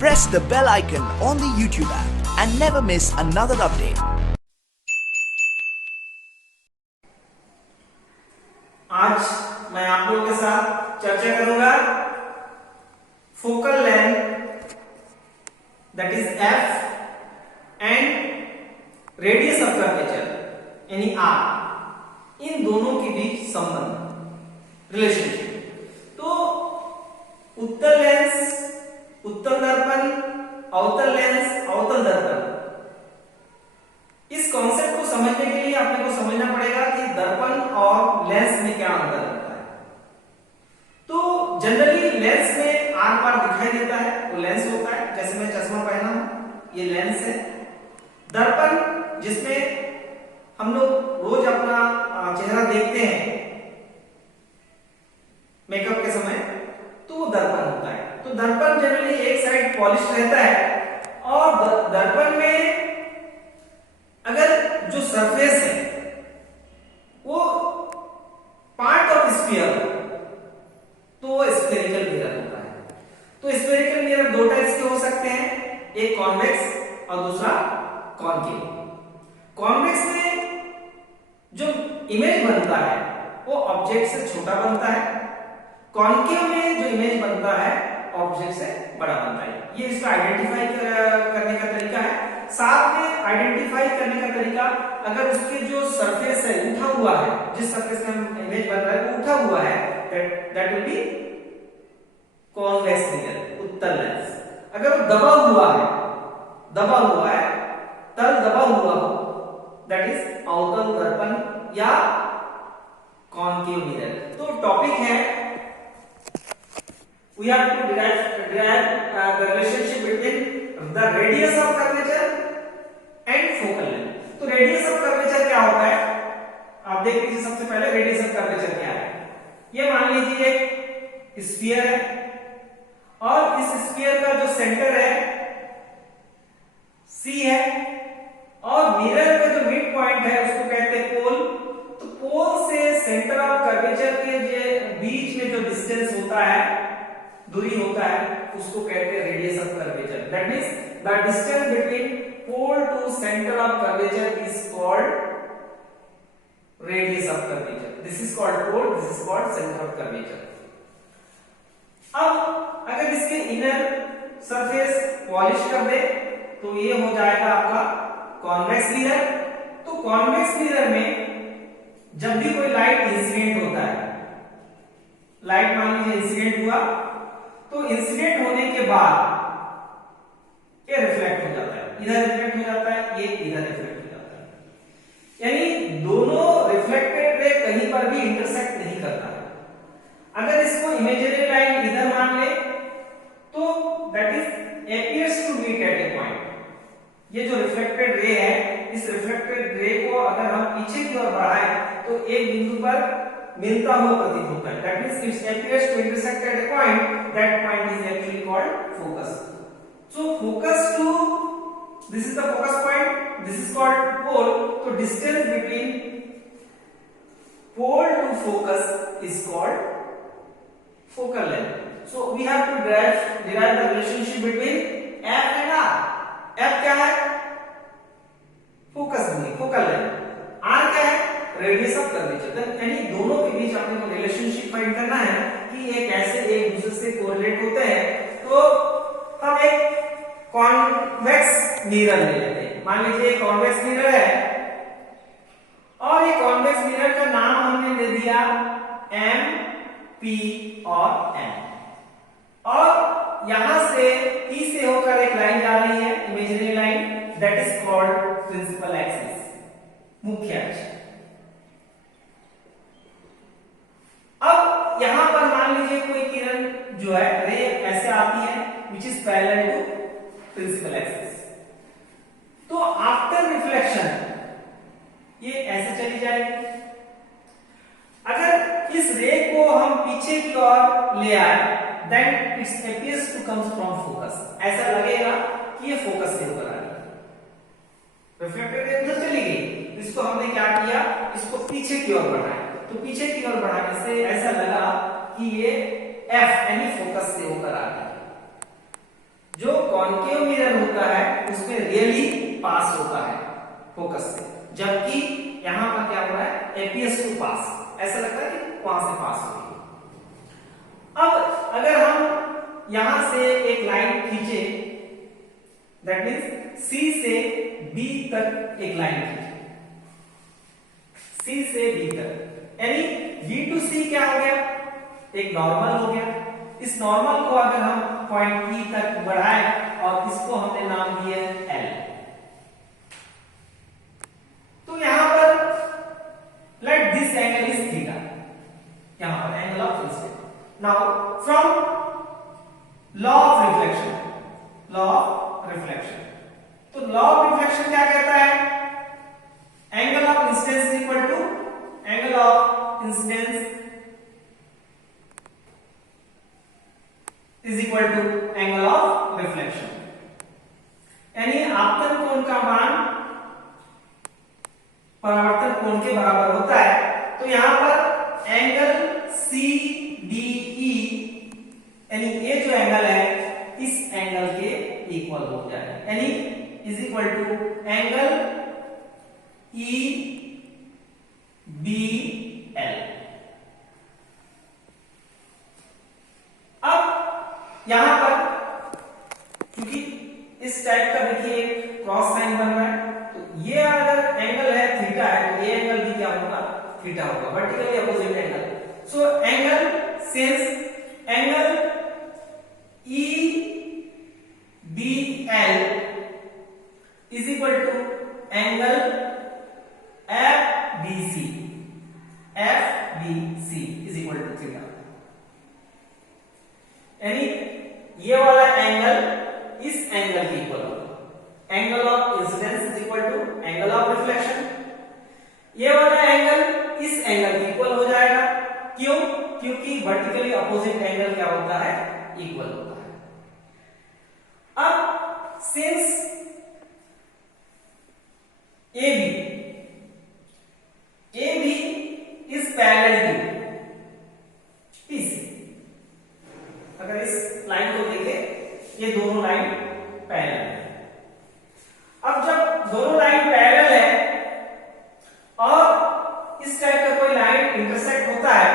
press the bell icon on the YouTube app and never miss another update. आज मैं आप लोगों के साथ चर्चा करूंगा focal length that is F and radius of curvature यानी आर, इन दोनों के बीच संबंध, रिलेशनशिप। तो उत्तल लेंस उत्तल दर्पण, अवतल लेंस अवतल दर्पण, इस कॉन्सेप्ट को समझने के लिए आपने को समझना पड़ेगा कि दर्पण और लेंस में क्या अंतर होता है। तो जनरली लेंस में आर पार दिखाई देता है, वो लेंस होता है। जैसे मैं चश्मा पहना हूं, ये लेंस है। दर्पण जिसमें हम लोग रोज अपना चेहरा देखते हैं मेकअप के समय, तो वो दर्पण होता है। तो दर्पण जनरली एक साइड पॉलिश रहता है और दर्पण में अगर जो सरफेस है वो पार्ट ऑफ स्फीयर तो वो स्फेरिकल मिरर होता है। तो स्फेरिकल मिरर दो टाइप्स के हो सकते हैं, एक कॉन्वेक्स और दूसरा कॉनकेव। कॉन्वेक्स में जो इमेज बनता है वो ऑब्जेक्ट से छोटा बनता है, कॉनकेव में जो इमेज बनता है ऑब्जेक्ट से बड़ा बनता है। ये इसका आइडेंटिफाई करने का तरीका है। साथ में आइडेंटिफाई करने का तरीका, अगर उसके जो सरफेस है उठा हुआ है, जिस सरफेस में इमेज बन रहा है वो उठा हुआ है, that will be convex mirror, उत्तल लेंस। अगर वो दबा हुआ है तल दबा हुआ हो, दैट इज अवतल दर्पण या कॉनकेव मिरर। तो टॉपिक है we have to derive the relationship between the radius of curvature and focal length. तो रेडियस ऑफ कर्वेचर क्या होता है आप देख लीजिए। सबसे पहले रेडियस ऑफ कर्वेचर क्या है। ये मान लीजिए एक स्फीयर है और इस स्फीयर का जो सेंटर है सी है और मिरर का जो मिड पॉइंट है उसको कहते हैं पोल। तो पोल से सेंटर ऑफ कर्वेचर के बीच में जो डिस्टेंस होता है, दूरी होता है, उसको कहते हैं radius of curvature. That means the distance between pole to centre of curvature is called radius of curvature. This is called pole, this is called centre of curvature. अब अगर इसके इनर सरफेस पॉलिश कर दे तो ये हो जाएगा आपका convex mirror. तो कॉन्वेक्स मिरर में जब भी कोई लाइट इंसिडेंट होता है, लाइट मान लीजिए इंसिडेंट हुआ, तो इंसिडेंट होने के बाद ये रिफ्लेक्ट हो जाता है, इधर रिफ्लेक्ट हो जाता है, ये इधर रिफ्लेक्ट हो जाता है। यानी दोनों रिफ्लेक्टेड रे कहीं पर भी इंटरसेक्ट नहीं करता है। अगर इसको इमेजिनरी लाइन इधर मान ले तो that is appears to meet at a point। ये जो रिफ्लेक्टेड रे है, इस रिफ्लेक्टेड रे को अगर हम पीछे की ओर बढ़ाएं तो एक बिंदु पर मिलता हुआ प्रतीत होता है। That means it appears to intersect at a point. That point is actually called focus. So focus to this is the focus point. This is called pole. So distance between pole to focus is called focal length. So we have to derive the relationship between f and r. f क्या है? Focus दूरी, focal length. r क्या है? Radius of curvature. यानी दोनों के बीच आपने को रिलेशनशिप फाइंड करना है कि ये कैसे एक दूसरे से कोरिलेट होते हैं। तो हम एक कॉन्वेक्स मिरर ले लेते हैं। मान लीजिए कॉन्वेक्स मिरर है और ये कॉन्वेक्स मिरर का नाम हमने दे दिया एम, पी और एन। और यहां से पी से होकर एक लाइन जा रही है, imaginary line, that is called principal axis, मुख्य अक्ष। अब यहां पर मान लीजिए कोई किरण जो है रे ऐसे आती है which is parallel to principal axis. तो आफ्टर रिफ्लेक्शन ये ऐसे चली जाएगी। अगर इस रे को हम पीछे की ओर ले आए then it appears to comes from focus। ऐसा लगेगा कि ये फोकस से होकर आ रही है। रिफ्लेक्टेड रे उधर चली गई, इसको हमने क्या किया, इसको पीछे की ओर बढ़ाया। तो पीछे की ओर बढ़ाने से ऐसा लगा कि ये एफ यानी फोकस से होकर आ रही है। जो फोकस से, जबकि यहां पर क्या हो रहा है, एपीएस टू पास, ऐसा लगता है कि वहां से पास हो रही है। अब अगर हम यहां से एक लाइन खींचे, दैट मींस सी से बी तक एक लाइन खींचे, सी से बी तक, यानी बी टू सी क्या हो गया, एक नॉर्मल हो गया। इस नॉर्मल को अगर हम पॉइंट ई तक बढ़ाएं और इसको हमने नाम दिया एल, तो यहां पर let this angle is theta, यहां पर angle of incident. Now from law of reflection, law of reflection, तो लॉ ऑफ रिफ्लेक्शन क्या कहता है, angle of incidence is equal to angle of incidence is equal to angle of reflection, यानी आपतन कोण का मान परावर्तन कोण के बराबर होता है। तो यहां पर एंगल सी डी ई, यानी ये जो एंगल है इस एंगल के इक्वल हो जाएगा, यानी is equal to angle E B L. अब यहां पर क्योंकि इस टाइप का देखिए एक क्रॉस साइन बन रहा है, तो ये अगर एंगल है थीटा है, तो ये एंगल भी क्या होगा, थीटा होगा, vertically opposite angle. So angle since angle E B L is equal to angle F B C, F B C is equal to theta, यानी ये वाला एंगल इस एंगल के इक्वल होगा, angle of incidence is equal to angle of reflection, ये वाला angle इस angle के इक्वल हो जाएगा। क्यों? क्योंकि वर्टिकली अपोजिट एंगल क्या होता है, इक्वल होता है। अब since A B is parallel to इस, अगर इस लाइन को देखें, ये दोनों लाइन पैरेलल है। अब जब दोनों लाइन पैरेलल है और इस टाइप का कोई लाइन इंटरसेक्ट होता है,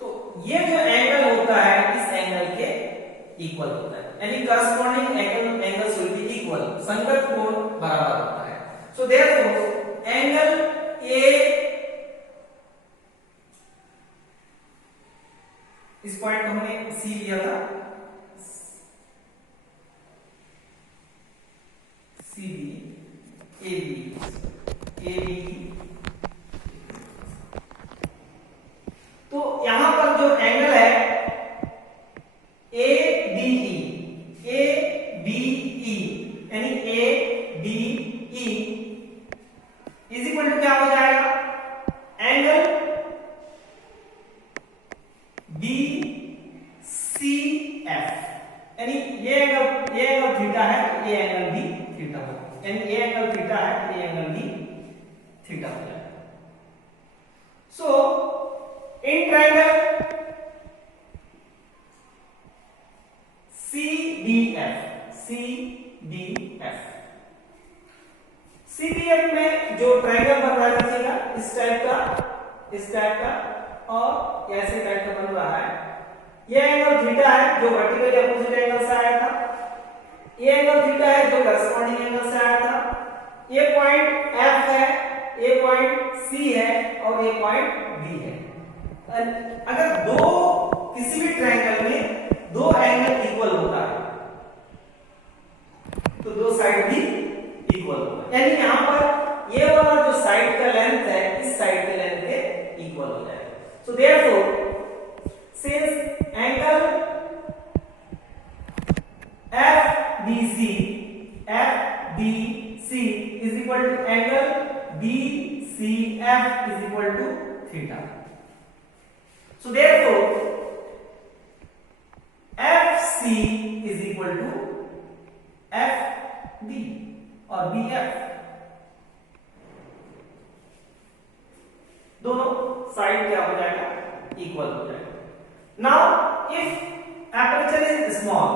तो ये जो एंगल होता है इस एंगल के इक्वल होता है, यानी corresponding angles will be equal, संगत कोण बराबर होता है। सो देयरफॉर एंगल ए, इस पॉइंट को हमने सी लिया था, सी बी ए बी, तो यहां पर जो एंगल है ए बी ई, यानी A B E is equal to क्या हो जाएगा, एंगल बी सी एफ, यानी ये एंगल थीटा है, तो ये एंगल भी थीटा होगा, यानी ये एंगल थीटा है, तो ये एंगल भी थीटा हो जाएगा। सो इन ट्रायंगल CDF में जो ट्रायंगल बन रहा है, देखिएगा इस टाइप का और ऐसे टाइप का बन रहा है, ये एंगल थीटा है जो वर्टिकली अपोजिट एंगल से आया था, ये एंगल थीटा है जो करस्पॉन्डिंग एंगल से आया था, ये पॉइंट F है, ये पॉइंट C है और ये पॉइंट B है। अगर किसी भी ट्रायंगल में दो एंगल इक्वल होता है तो दो साइड भी इक्वल होगा, यानी यहां पर ये वाला जो साइड का लेंथ है इस साइड के लेंथ के इक्वल हो जाएगा। So therefore since angle FBC is equal to angle BCF is equal to theta. So therefore FC is equal to FB or BF, दोनों साइड क्या हो जाएगा, इक्वल हो जाएगा। Now if aperture is small,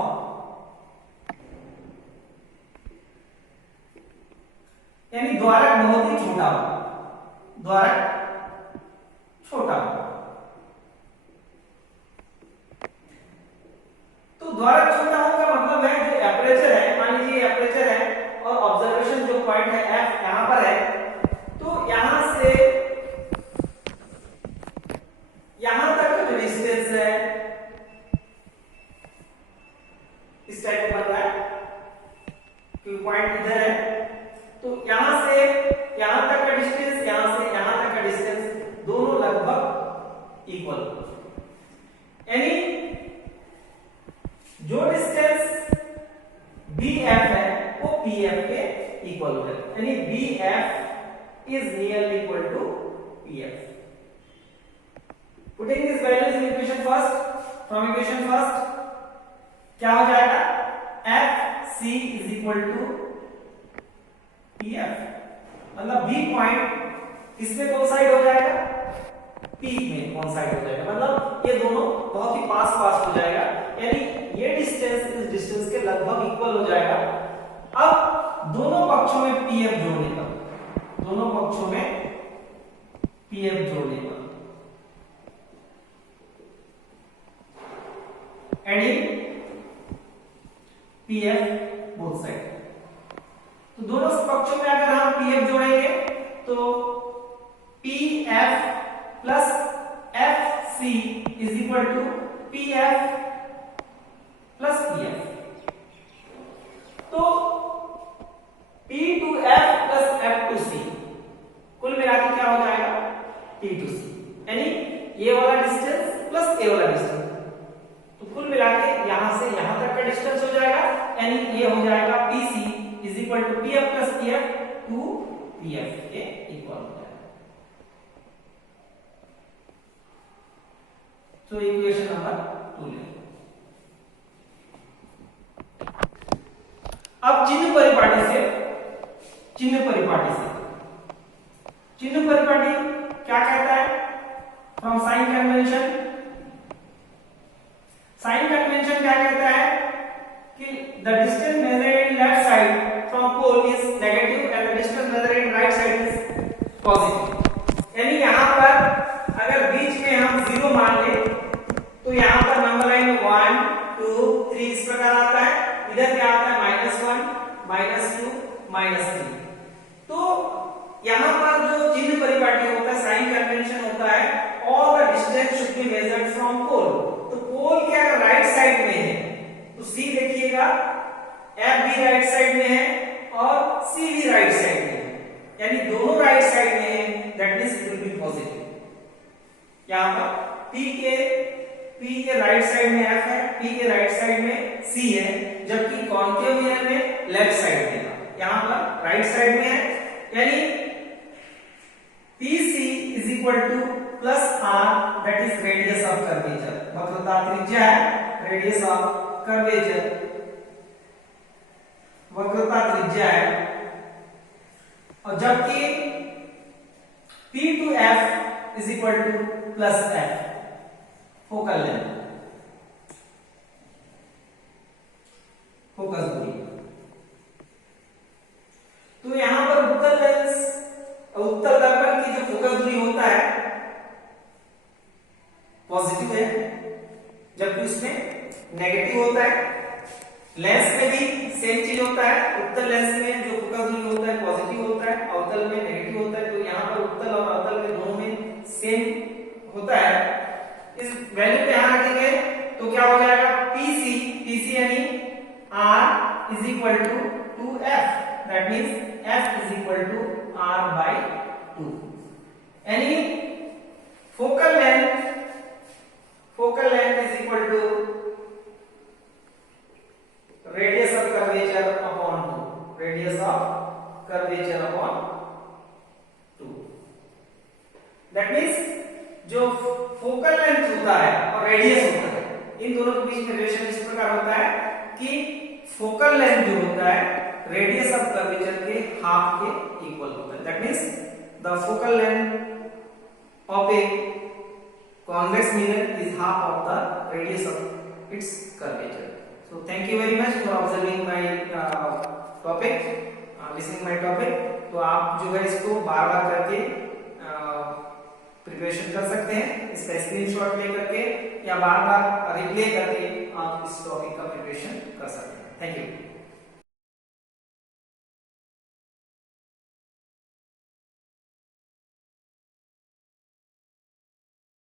यानी द्वारक बहुत ही छोटा हो, द्वारक छोटा हो। तो द्वारक छोटा हो का मतलब है जो एपरेचर है, मान लीजिए एपरेचर है और ऑब्जर्वेशन जो पॉइंट है एफ यहां पर है, तो यहां से यहां तक का जो डिस्टेंस है इस टाइप का बन रहा है क्योंकि पॉइंट इधर है, तो यहां से यहां तक का डिस्टेंस, यहां से यहां तक का डिस्टेंस दोनों लगभग इक्वल, यानी जो डिस्टेंस BF है वो PF के इक्वल है, यानी BF is nearly equal to PF। Putting this values in equation first, from equation first क्या हो जाएगा, FC is equal to PF, मतलब B पॉइंट इसमें कौन साइड हो जाएगा, P में कौन साइड हो जाएगा, मतलब ये दोनों बहुत ही पास पास हो जाएगा, यानी ये डिस्टेंस इस डिस्टेंस के लगभग इक्वल हो जाएगा। अब दोनों पक्षों में PF जोड़ने पर, दोनों पक्षों में PF जोड़ने पर, एडिंग PF बोथ साइड, तो दोनों पक्षों में अगर हम PF जोड़ेंगे तो PF plus FC is equal to PF plus PF, तो P to F plus F to C कुल मिलाकर क्या हो जाएगा, P टू C, यानी ये वाला डिस्टेंस प्लस ये वाला डिस्टेंस, तो कुल मिलाकर यहां से यहां तक का डिस्टेंस हो जाएगा, यानी ये हो जाएगा PC is equal to PF plus PF two PF के इक्वल हो जाएगा। तो इक्वेशन नंबर 2 ले, अब चिन्ह परिपाटी से क्या कहता है, from sign convention, sign convention क्या कहता है कि the distance measured in left side from pole is negative and the distance measured in right side is positive, यानी यहां पर अगर बीच में हम 0 मान ले तो यहां पर नंबर लाइन 1 2 3 इस प्रकार आता है, इधर क्या आता है -1 -2 -3, तो यहां पर जो चिन्ह परिपाटी होता है, साइन कन्वेंशन होता है, all the distance should be measured from pole, तो पोल क्या राइट साइड में है, तो C देखिएगा F भी राइट साइड में है और C भी राइट साइड में है, यानी दोनों राइट साइड में है, that means it will be positive. यहां पर P के राइट साइड में F है, P के राइट साइड में C है, जबकि कॉन्केव मिरर में लेफ्ट साइड में है, यहां पर राइट साइड में है, यानी PC is equal to plus R, that is radius of curvature, वक्रता त्रिज्या है, radius of curvature वक्रता त्रिज्या है, और जबकि P to F is equal to plus F, focal length, focus दूरी, तो यहां पर उत्तल लेंस उत्तल दर्पण की जो फोकस दूरी होता है पॉजिटिव है, जबकि इसमें नेगेटिव होता है। लेंस में भी सेम चीज होता है, उत्तल लेंस में जो फोकस दूरी होता है पॉजिटिव होता है, अवतल में नेगेटिव होता है, तो यहाँ पर उत्तल और अवतल के दोनों में सेम होता है। इस वैल्यू पे यहां रखेंगे तो क्या हो जाएगा, PC यानी R is equal to 2F, that means F is equal to R by 2, यानी focal length is equal to radius of curvature upon 2, radius of curvature upon 2, that means जो फोकल लेंथ होता है और radius होता है, इन दोनों के बीच में रिलेशन इस प्रकार होता है कि फोकल लेंथ जो होता है रेडियस ऑफ कर्वेचर के हाफ के इक्वल होता है, that means the focal length of A convex mirror is half of the radius of its curvature. So thank you very much for observing my topic, listening my topic. तो आप जो है इसको बार बार करके preparation कर सकते हैं, इसका स्क्रीनशॉट ले करके या बार बार रिप्ले करके आप इस टॉपिक का प्रिपरेशन कर सकते हैं। Thank you.